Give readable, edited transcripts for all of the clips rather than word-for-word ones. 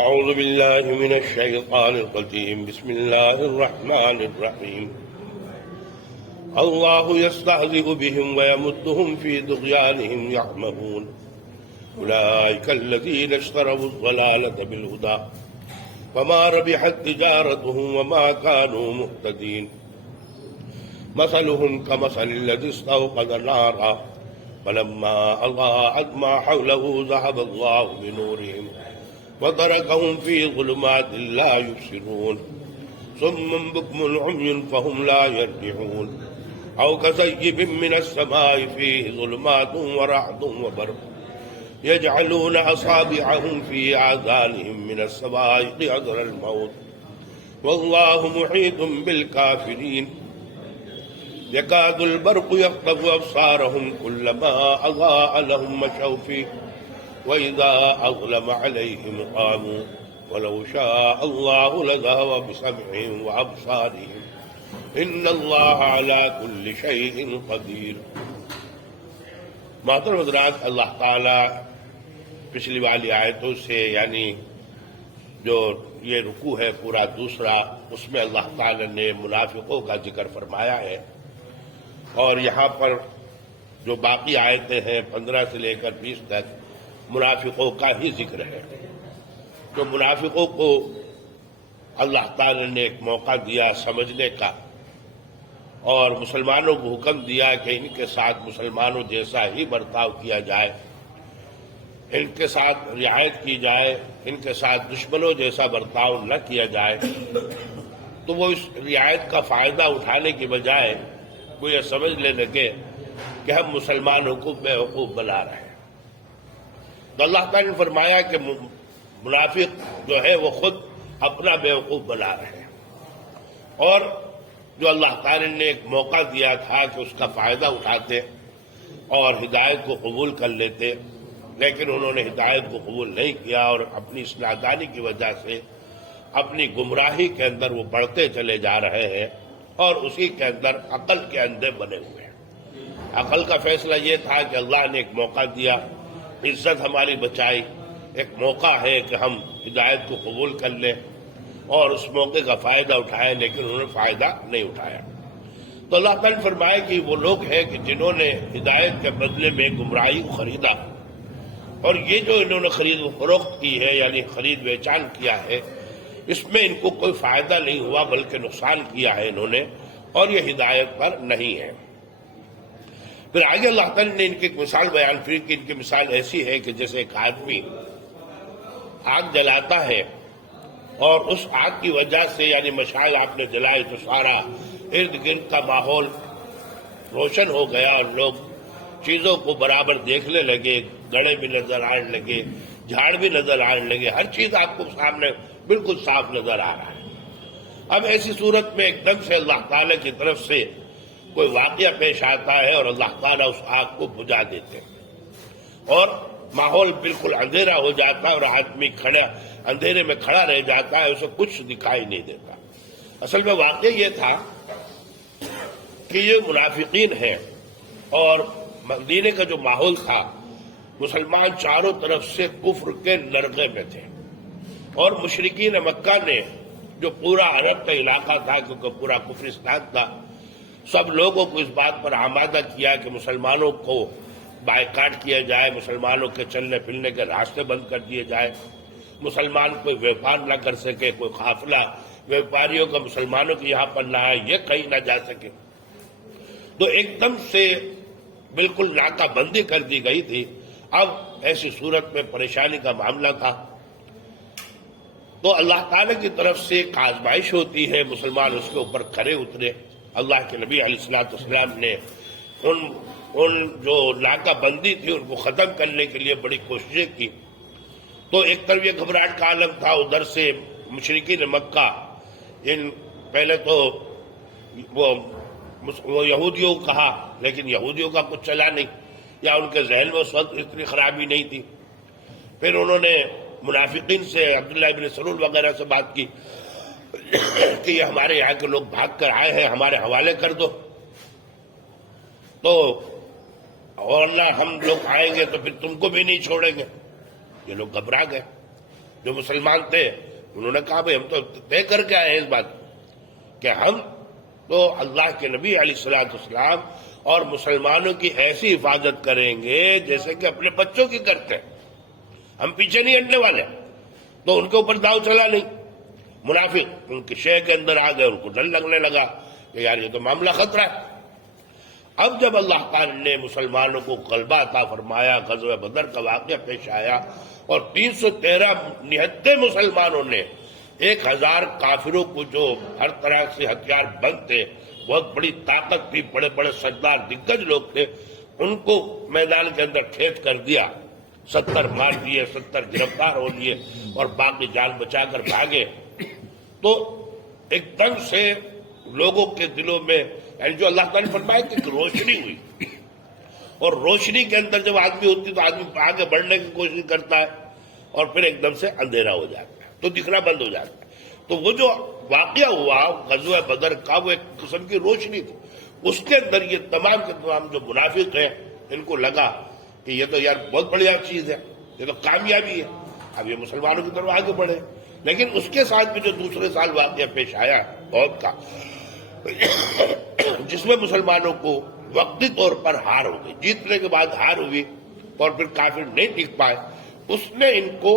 أعوذ بالله من الشيطان الرجيم بسم الله الرحمن الرحيم الله يستهزئ بهم ويمدهم في طغيانهم يعمهون أولئك الذين اشتروا الضلالة بالهدى فما ربحت تجارتهم وما كانوا مهتدين مثلهم كمثل الذي استوقد نارا فلما أضاءت ما حوله ذهب الله بنورهم وتركهم في ظلمات لا يبصرون صم بكم عمي فهم لا يرجعون أو كصيب من السماء فيه ظلمات ورعد وبرق يجعلون أصابعهم في آذانهم من الصواعق حذر الموت والله محيط بالكافرين يكاد البرق يخطف أبصارهم كلما أضاء لهم مشوا فيه وإذا أظلم عليهم قاموا ولو شاء الله لذهب بسمعهم وأبصارهم إن الله على كل شيء قدير۔ محترم حضرات، اللہ تعالیٰ پچھلی والی آیتوں سے یعنی جو یہ رکوع ہے پورا دوسرا، اس میں اللہ تعالیٰ نے منافقوں کا ذکر فرمایا ہے، اور یہاں پر جو باقی آیتیں ہیں 15 سے لے کر 20 تک منافقوں کا ہی ذکر ہے۔ تو منافقوں کو اللہ تعالی نے ایک موقع دیا سمجھنے کا، اور مسلمانوں کو حکم دیا کہ ان کے ساتھ مسلمانوں جیسا ہی برتاؤ کیا جائے، ان کے ساتھ رعایت کی جائے، ان کے ساتھ دشمنوں جیسا برتاؤ نہ کیا جائے۔ تو وہ اس رعایت کا فائدہ اٹھانے کی بجائے وہ یہ سمجھ لے لگے کہ ہم مسلمانوں کو بیوقوف بنا رہے ہیں۔ تو اللہ تعالیٰ نے فرمایا کہ منافق جو ہے وہ خود اپنا بیوقوف بنا رہے ہیں، اور جو اللہ تعالیٰ نے ایک موقع دیا تھا کہ اس کا فائدہ اٹھاتے اور ہدایت کو قبول کر لیتے، لیکن انہوں نے ہدایت کو قبول نہیں کیا، اور اپنی اس نادانی کی وجہ سے اپنی گمراہی کے اندر وہ بڑھتے چلے جا رہے ہیں، اور اسی کے اندر عقل کے اندھے بنے ہوئے ہیں۔ عقل کا فیصلہ یہ تھا کہ اللہ نے ایک موقع دیا، عزت ہماری بچائی، ایک موقع ہے کہ ہم ہدایت کو قبول کر لیں اور اس موقع کا فائدہ اٹھائیں، لیکن انہوں نے فائدہ نہیں اٹھایا۔ تو اللہ تعالیٰ نے فرمایا کہ وہ لوگ ہیں کہ جنہوں نے ہدایت کے بدلے میں گمراہی کو خریدا، اور یہ جو انہوں نے خرید و فروخت کی ہے یعنی خرید بیچان کیا ہے، اس میں ان کو کوئی فائدہ نہیں ہوا بلکہ نقصان کیا ہے انہوں نے، اور یہ ہدایت پر نہیں ہے۔ پھر آگے اللہ تعالیٰ نے ان کی ایک مثال بیان کی کہ ان کی مثال ایسی ہے کہ جیسے ایک آدمی آگ جلاتا ہے، اور اس آگ کی وجہ سے یعنی مشعل آپ نے جلائی تو سارا ارد گرد کا ماحول روشن ہو گیا، اور لوگ چیزوں کو برابر دیکھنے لگے، گڑے بھی نظر آنے لگے، جھاڑ بھی نظر آنے لگے، ہر چیز آپ کو سامنے بالکل صاف نظر آ رہا ہے۔ اب ایسی صورت میں ایک دم سے اللہ تعالیٰ کی طرف سے کوئی واقعہ پیش آتا ہے، اور اللہ تعالیٰ اس آگ کو بجھا دیتے ہیں، اور ماحول بالکل اندھیرا ہو جاتا ہے، اور آدمی اندھیرے میں کھڑا رہ جاتا ہے، اسے کچھ دکھائی نہیں دیتا۔ اصل میں واقعہ یہ تھا کہ یہ منافقین ہیں، اور مدینے کا جو ماحول تھا، مسلمان چاروں طرف سے کفر کے لرغے میں تھے، اور مشرکین مکہ نے جو پورا عرب کا علاقہ تھا، کیونکہ پورا کفرستان تھا، سب لوگوں کو اس بات پر آمادہ کیا کہ مسلمانوں کو بائیکاٹ کیا جائے، مسلمانوں کے چلنے پھرنے کے راستے بند کر دیے جائے، مسلمان کوئی ویپار نہ کر سکے، کوئی قافلہ ویپاریوں کا مسلمانوں کے یہاں پر نہ آئے، یہ کہیں نہ جا سکے۔ تو ایک دم سے بالکل ناکہ بندی کر دی گئی تھی۔ اب ایسی صورت میں پریشانی کا معاملہ تھا، تو اللہ تعالیٰ کی طرف سے ایک آزمائش ہوتی ہے، مسلمان اس کے اوپر کھرے اترے۔ اللہ کے نبی علیہ الصلوۃ والسلام نے ان جو ناکہ بندی تھی ان کو ختم کرنے کے لیے بڑی کوششیں کی۔ تو ایک طرف یہ گھبراہٹ کا عالم تھا، ادھر سے مشرکین مکہ پہلے تو وہ یہودیوں کو کہا، لیکن یہودیوں کا کچھ چلا نہیں، یا ان کے ذہن میں اس وقت اتنی خرابی نہیں تھی۔ پھر انہوں نے منافقین سے، عبداللہ ابن سلول وغیرہ سے بات کی کہ یہ ہمارے یہاں کے لوگ بھاگ کر آئے ہیں، ہمارے حوالے کر دو، تو اور نہ ہم لوگ آئیں گے تو پھر تم کو بھی نہیں چھوڑیں گے۔ یہ لوگ گھبرا گئے، جو مسلمان تھے انہوں نے کہا بھئی ہم تو طے کر کے آئے ہیں اس بات کہ ہم تو اللہ کے نبی علیہ الصلوۃ والسلام اور مسلمانوں کی ایسی حفاظت کریں گے جیسے کہ اپنے بچوں کی کرتے ہیں، ہم پیچھے نہیں ہٹنے والے۔ تو ان کے اوپر داؤ چلا نہیں، منافق ان کے شہر کے اندر آ گئے، ان کو ڈر لگنے لگا کہ یار یہ تو معاملہ خطرہ ہے۔ اب جب اللہ تعالی نے مسلمانوں کو غلبہ عطا فرمایا، غزوہ بدر کا واقعہ پیش آیا اور 313 نہتے مسلمانوں نے 1000 کافروں کو جو ہر طرح سے ہتھیار بند تھے، بہت بڑی طاقت تھی، بڑے بڑے سردار دگج لوگ تھے، ان کو میدان کے اندر کھینچ کر دیا، 70 مار دیے، 70 گرفتار ہو لیے اور باقی جان بچا کر بھاگے۔ تو ایک دم سے لوگوں کے دلوں میں یعنی جو اللہ تعالیٰ نے فرمایا کہ ایک روشنی ہوئی، اور روشنی کے اندر جب آدمی ہوتی تو آدمی آگے بڑھنے کی کوشش کرتا ہے اور پھر ایک دم سے اندھیرا ہو جاتا ہے تو دکھنا بند ہو جاتا ہے۔ تو وہ جو واقعہ ہوا غزوہ بدر کا، وہ ایک قسم کی روشنی تھی، اس کے اندر یہ تمام کے تمام جو منافق ہیں ان کو لگا کہ یہ تو یار بہت بڑھیا چیز ہے، یہ تو کامیابی ہے، اب یہ مسلمانوں کی طرف آگے بڑھے۔ لیکن اس کے ساتھ بھی جو دوسرے سال واقعہ پیش آیا عہد کا، جس میں مسلمانوں کو وقتی طور پر ہار ہو گئی، جیتنے کے بعد ہار ہوئی اور پھر کافر نہیں ٹک پائے، اس نے ان کو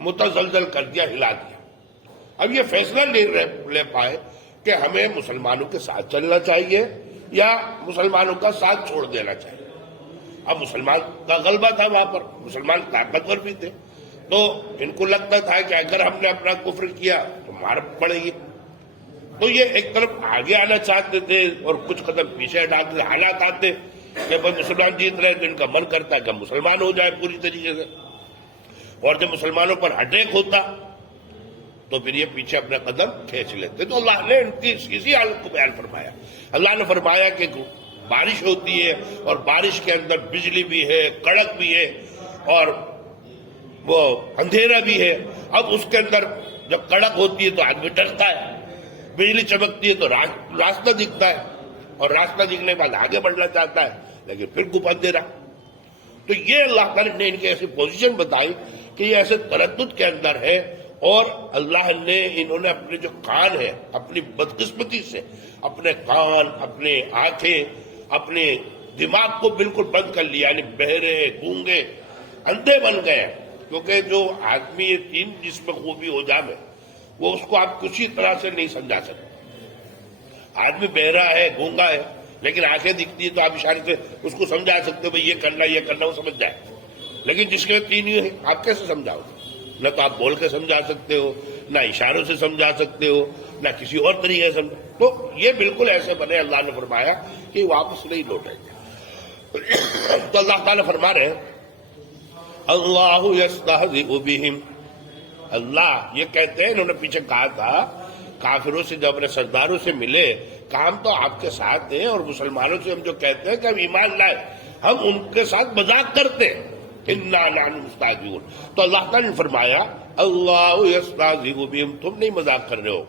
متزلزل کر دیا، ہلا دیا۔ اب یہ فیصلہ نہیں لے پائے کہ ہمیں مسلمانوں کے ساتھ چلنا چاہیے یا مسلمانوں کا ساتھ چھوڑ دینا چاہیے۔ اب مسلمان کا غلبہ تھا وہاں پر، مسلمان طاقتور بھی تھے، تو ان کو لگتا تھا کہ اگر ہم نے اپنا کفر کیا تو مار پڑے گی، تو یہ ایک طرف آگے آنا چاہتے تھے اور کچھ قدم پیچھے ہٹاتے تھے۔ حالات آتے کہ بھائی مسلمان جیت رہے تو ان کا من کرتا ہے کہ مسلمان ہو جائے پوری طریقے سے، اور جب مسلمانوں پر اٹیک ہوتا تو پھر یہ پیچھے اپنا قدم کھینچ لیتے۔ تو اللہ نے ان کی اسی حالت کو بیان فرمایا۔ اللہ نے فرمایا کہ بارش ہوتی ہے اور بارش کے اندر بجلی بھی ہے، کڑک بھی ہے اور وہ اندھیرا بھی ہے۔ اب اس کے اندر جب کڑک ہوتی ہے تو آدمی ڈرتا ہے، بجلی چمکتی ہے تو راستہ دکھتا ہے، اور راستہ دکھنے کے بعد آگے بڑھنا چاہتا ہے، لیکن پھر گپ اندھیرا۔ تو یہ اللہ تعالیٰ نے ان کی ایسی پوزیشن بتائی کہ یہ ایسے تردد کے اندر ہے، اور اللہ نے انہوں نے اپنے جو کان ہے، اپنی بدقسمتی سے اپنے کان، اپنے آنکھیں، اپنے دماغ کو بالکل بند کر لیا، یعنی بہرے، گونگے، اندھے بن گئے۔ کیونکہ جو آدمی یہ 3 جس میں خوبی ہو جائے وہ اس کو آپ کسی طرح سے نہیں سمجھا سکتے۔ آدمی بہرا ہے، گونگا ہے، لیکن آنکھیں دکھتی ہے تو آپ اشارے سے اس کو سمجھا سکتے ہو بھائی یہ کرنا وہ سمجھ جائے۔ لیکن جس کے 3 ہی ہیں آپ کیسے سمجھاؤ گے؟ نہ تو آپ بول کے سمجھا سکتے ہو، نہ اشاروں سے سمجھا سکتے ہو، نہ کسی اور طریقے سے سمجھا۔ تو یہ بالکل ایسے بنے، اللہ نے فرمایا کہ واپس نہیں لوٹیں گے۔ تو اللہ تعالیٰ فرما رہے ہیں اللہ یستہزئ بہم، اللہ یہ کہتے ہیں، انہوں نے پیچھے کہا تھا کافروں سے جب اپنے سرداروں سے ملے، کام تو آپ کے ساتھ ہیں، اور مسلمانوں سے ہم جو کہتے ہیں کہ ہم ایمان لائے، ہم ان کے ساتھ مذاق کرتے ہیں، انا نحن مستہزئون۔ تو اللہ تعالیٰ نے فرمایا اللہ یستہزئ بہم، تم نہیں مذاق کر رہے ہو،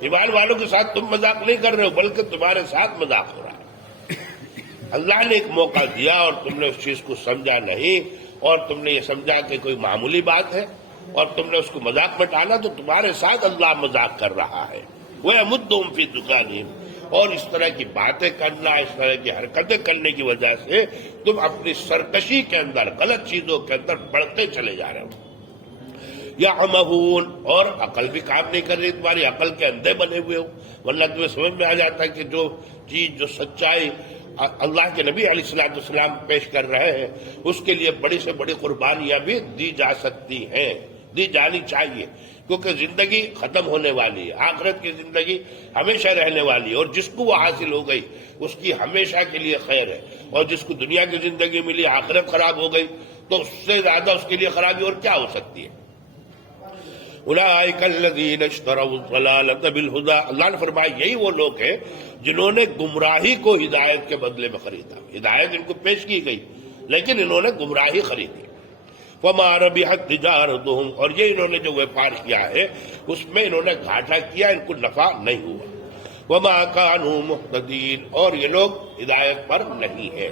ایمان والوں کے ساتھ تم مذاق نہیں کر رہے ہو، بلکہ تمہارے ساتھ مذاق ہو رہا ہے۔ اللہ نے ایک موقع دیا اور تم نے اس چیز کو سمجھا نہیں، اور تم نے یہ سمجھا کہ کوئی معمولی بات ہے اور تم نے اس کو مذاق میں ڈالا، تو تمہارے ساتھ اللہ مذاق کر رہا ہے۔ وَيَمُدُّهُمْ فِي طُغْيَانِهِمْ، اور اس طرح کی باتیں کرنا، اس طرح کی حرکتیں کرنے کی وجہ سے تم اپنی سرکشی کے اندر، غلط چیزوں کے اندر بڑھتے چلے جا رہے ہو۔ یعمہون، اور عقل بھی کام نہیں کر رہی، تمہاری عقل کے اندھے بنے ہوئے ہو، ورنہ تمہیں سمجھ میں آ جاتا ہے کہ جو چیز، جو سچائی اللہ کے نبی علیہ الصلوۃ والسلام پیش کر رہے ہیں، اس کے لیے بڑی سے بڑی قربانیاں بھی دی جا سکتی ہیں، دی جانی چاہیے، کیونکہ زندگی ختم ہونے والی ہے، آخرت کی زندگی ہمیشہ رہنے والی ہے، اور جس کو وہ حاصل ہو گئی اس کی ہمیشہ کے لیے خیر ہے، اور جس کو دنیا کی زندگی ملی، آخرت خراب ہو گئی تو اس سے زیادہ اس کے لیے خرابی اور کیا ہو سکتی ہے۔ اولئک الذین اشتروا الضلالۃ بالہدی، اللہ نے فرمایا یہی وہ لوگ ہیں جنہوں نے گمراہی کو ہدایت کے بدلے میں خریدا۔ ہدایت ان کو پیش کی گئی لیکن انہوں نے گمراہی خریدی۔ وما ربحت تجارتہم، اور یہ انہوں نے جو ویپار کیا ہے اس میں انہوں نے گھاٹا کیا، ان کو نفع نہیں ہوا۔ وما کانوا مہتدین، اور یہ لوگ ہدایت پر نہیں ہیں۔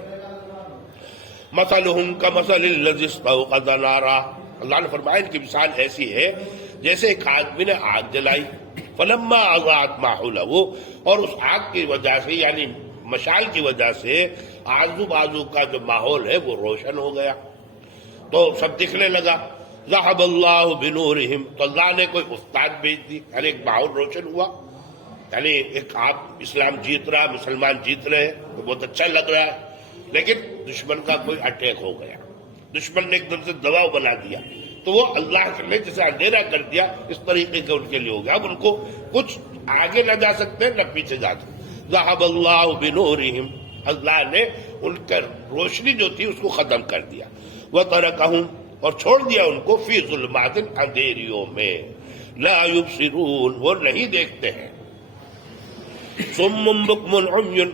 مثلہم کمثل الذی استوقد نارا، اللہ نے فرمایا ان کی مثال ایسی ہے جیسے ایک آدمی نے آگ جلائی، فلما اضاءت ما حوله، اور اس آگ کی وجہ سے یعنی مشال کی وجہ سے آزو بازو کا جو ماحول ہے وہ روشن ہو گیا، تو سب دکھنے لگا۔ ذهب اللہ بنورہم، تو اللہ نے کوئی استاد بھیج دی، یعنی ایک ماحول روشن ہوا، یعنی ایک آپ اسلام جیت رہا، مسلمان جیت رہے ہیں تو بہت اچھا لگ رہا ہے، لیکن دشمن کا کوئی اٹیک ہو گیا، دشمن نے ایک دم سے دباؤ بنا دیا، تو وہ اللہ نے جسے اندھیرا کر دیا اس طریقے کا ان کے لیے ہو گیا، اب ان کو کچھ آگے نہ جا سکتے نہ پیچھے جا سکتے۔ ذهب اللہ بنورہم، اللہ نے ان کا روشنی جو تھی اس کو ختم کر دیا، وترکہم، اور چھوڑ دیا ان کو فی ظلمات، اندھیریوں میں، لا یبصرون، وہ نہیں دیکھتے ہیں، صم بکم عمی،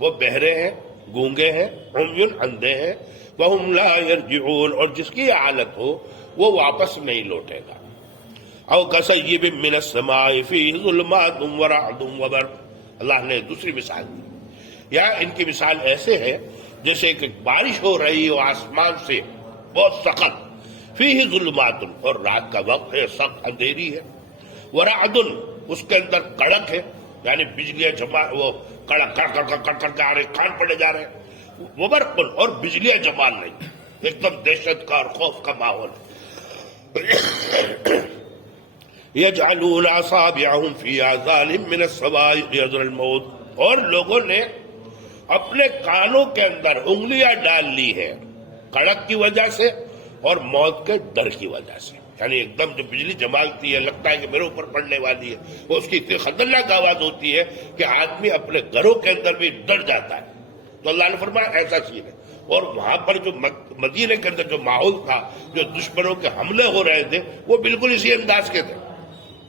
وہ بہرے ہیں، گونگے ہیں، عمی اندھے ہیں، وہم لا یرجعون، اور جس کی حالت ہو وہ واپس نہیں لوٹے گا۔ او کصیب من السماء فیہ ظلمات ورعد وبرق، اللہ نے دوسری مثال دی، یا ان کی مثال ایسے ہے جیسے کہ بارش ہو رہی ہو آسمان سے بہت سخت، فیہ ظلمات، اور رات کا وقت ہے، سخت اندھیری ہے، ورعد، اس کے اندر کڑک ہے، یعنی بجلیاں جما، وہ کڑک کڑ کڑ کڑ کڑ کر آ رہے، کان پڑے جا رہے ہیں، وبرق، اور بجلیاں جمال نہیں، ایک دم دہشت کا اور خوف کا ماحول۔ یجعلون اصابعهم فی آذانہم من الصواعق حذر الموت، اور لوگوں نے اپنے کانوں کے اندر انگلیاں ڈال لی ہے کڑک کی وجہ سے اور موت کے ڈر کی وجہ سے، یعنی ایک دم جو بجلی جمالتی ہے، لگتا ہے کہ میرے اوپر پڑنے والی ہے، وہ اس کی اتنی خطرناک آواز ہوتی ہے کہ آدمی اپنے گھروں کے اندر بھی ڈر جاتا ہے، تو اللہ نے فرمایا ایسا سین ہے۔ اور وہاں پر جو مدینے کے اندر جو ماحول تھا، جو دشمنوں کے حملے ہو رہے تھے، وہ بالکل اسی انداز کے تھے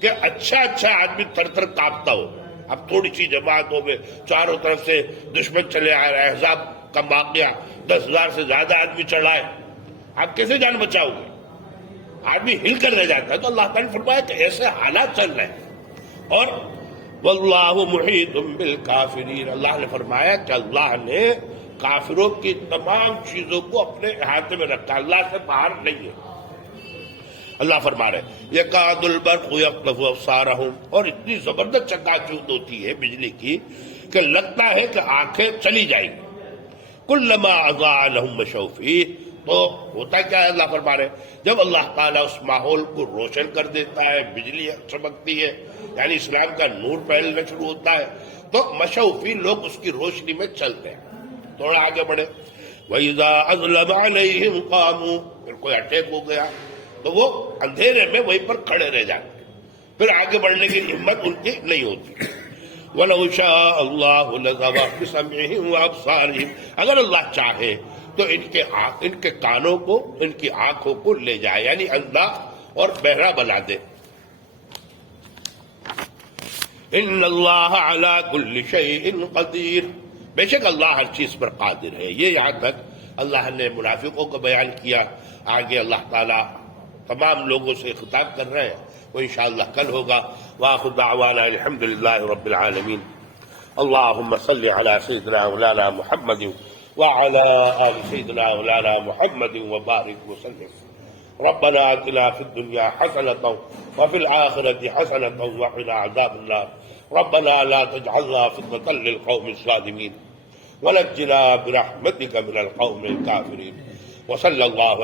کہ اچھا آدمی تھر تھر کانپتا ہو، اب تھوڑی سی جماعتوں میں چاروں طرف سے دشمن چلے آ رہے ہیں، احزاب کا واقعہ، 10,000 سے زیادہ آدمی چڑھائے، آپ کیسے جان بچاؤ گے؟ آدمی ہل کر رہ جاتا ہے، تو اللہ تعالیٰ نے فرمایا کہ ایسے حالات چل رہے ہیں، اور واللہ محیط بالکافرین، اللہ نے فرمایا کہ اللہ نے کافروں کی تمام چیزوں کو اپنے احاطے میں رکھا، اللہ سے باہر نہیں ہے۔ اللہ فرما رہے یکاد البرق یخطف ابصارہم، اور اتنی زبردست چکا چوند ہوتی ہے بجلی کی کہ لگتا ہے کہ آنکھیں چلی جائیں گی، کلما اضاء لہم مشوا فیہ، تو ہوتا کیا ہے اللہ فرما رہے جب اللہ تعالیٰ اس ماحول کو روشن کر دیتا ہے، بجلی چمکتی ہے، یعنی اسلام کا نور پھیلنا شروع ہوتا ہے، تو مشوا فیہ، لوگ اس کی روشنی میں چلتے ہیں، تھوڑا آگے بڑھے، وَإِذَا أَظْلَمَ عَلَيْهِمْ قَامُوا، پھر کوئی اٹیک ہو گیا تو وہ اندھیرے میں وہیں پر کھڑے رہ جاتے، پھر آگے بڑھنے کی ہمت ان کی نہیں ہوتی۔ وَلَوْ شَاءَ اللَّهُ لَذَهَبَ بِسَمْعِهِمْ وَأَبْصَارِهِمْ، اگر اللہ چاہے تو ان کے کانوں کو، ان کی آنکھوں کو لے جائے، یعنی اندھا اور بہرا بنا دے۔ ان اللہ علی کل شیء قدیر، بے شک اللہ ہر چیز پر قادر ہے۔ یہ یہاں تک اللہ نے منافقوں کو بیان کیا، آگے اللہ تعالیٰ تمام لوگوں سے خطاب کر رہے ہیں، وہ انشاءاللہ کل ہوگا۔ وآخر دعوانا الحمدللہ رب العالمین۔ اللہم صل علی سیدنا مولانا محمد وعلى آل سيدنا مولانا محمد وبارك وسلم۔ ربنا آتنا في الدنيا حسنة وفي الآخرة حسنة وقنا عذاب النار۔ ربنا لا تجعلنا فتنة للقوم الظالمين ونجنا برحمتك من القوم الكافرين۔ وصلى الله